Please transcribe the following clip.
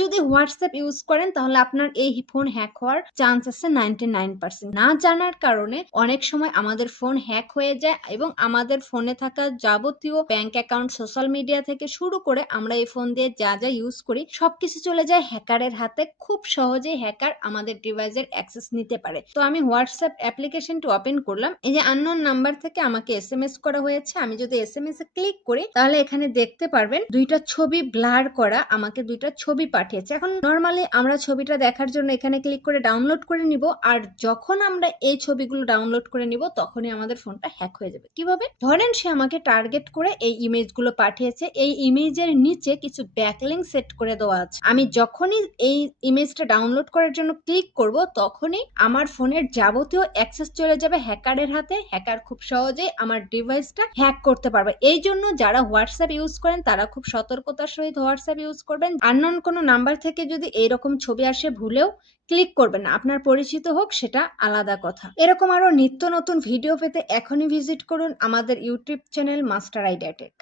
যদি WhatsApp use করেন তাহলে আপনার এই ফোন হ্যাক হওয়ার চান্স আছে 99%। না জানার কারণে অনেক সময় আমাদের ফোন হ্যাক হয়ে যায় এবং আমাদের ফোনে থাকা যাবতীয় ব্যাংক অ্যাকাউন্ট, সোশ্যাল মিডিয়া থেকে শুরু করে আমরা এই ফোন দিয়ে যা যা ইউজ করি সবকিছু চলে যায় হ্যাকারের হাতে। খুব সহজেই হ্যাকার আমাদের ডিভাইসের অ্যাক্সেস নিতে পারে। তো আমি হোয়াটসঅ্যাপ অ্যাপ্লিকেশনটি ওপেন করলাম। এই যে আননোন নাম্বার থেকে আমাকে এসএমএস করা হয়েছে, আমি যদি এসএমএস এ ক্লিক করি তাহলে এখানে দেখতে পারবেন দুইটা ছবি ব্লার করা, আমাকে দুইটা ছবি পাঠিয়েছে। এখন নরমালি আমরা ছবিটা দেখার জন্য এখানে ক্লিক করে ডাউনলোড করে নিব, আর যখন আমরা এই ছবিগুলো ডাউনলোড করে নিব তখনই আমাদের ফোনটা হ্যাক হয়ে যাবে। কিভাবে? ধরেন সে আমাকে টার্গেট করে এই ইমেজগুলো পাঠিয়েছে, এই ইমেজের নিচে কিছু ব্যাকলিংক সেট করে দেওয়া আছে। আমি যখনই এই ইমেজটা ডাউনলোড করার জন্য ক্লিক করব তখনই আমার ফোনের যাবতীয় অ্যাক্সেস চলে যাবে হ্যাকারের হাতে। হ্যাকার খুব সহজেই আমার ডিভাইসটা হ্যাক করতে পারবে। এই জন্য যারা হোয়াটসঅ্যাপ ইউজ করেন তারা খুব সতর্কতার সহিত হোয়াটসঅ্যাপ ইউজ করবেন। আননোন কোনো নাম্বার থেকে যদি এইরকম ছবি আসে ভুলেও ক্লিক করবেন না। আপনার পরিচিত হোক সেটা আলাদা কথা। এরকম আরো নিত্য নতুন ভিডিও পেতে এখনই ভিজিট করুন আমাদের YouTube channel Master Idea take.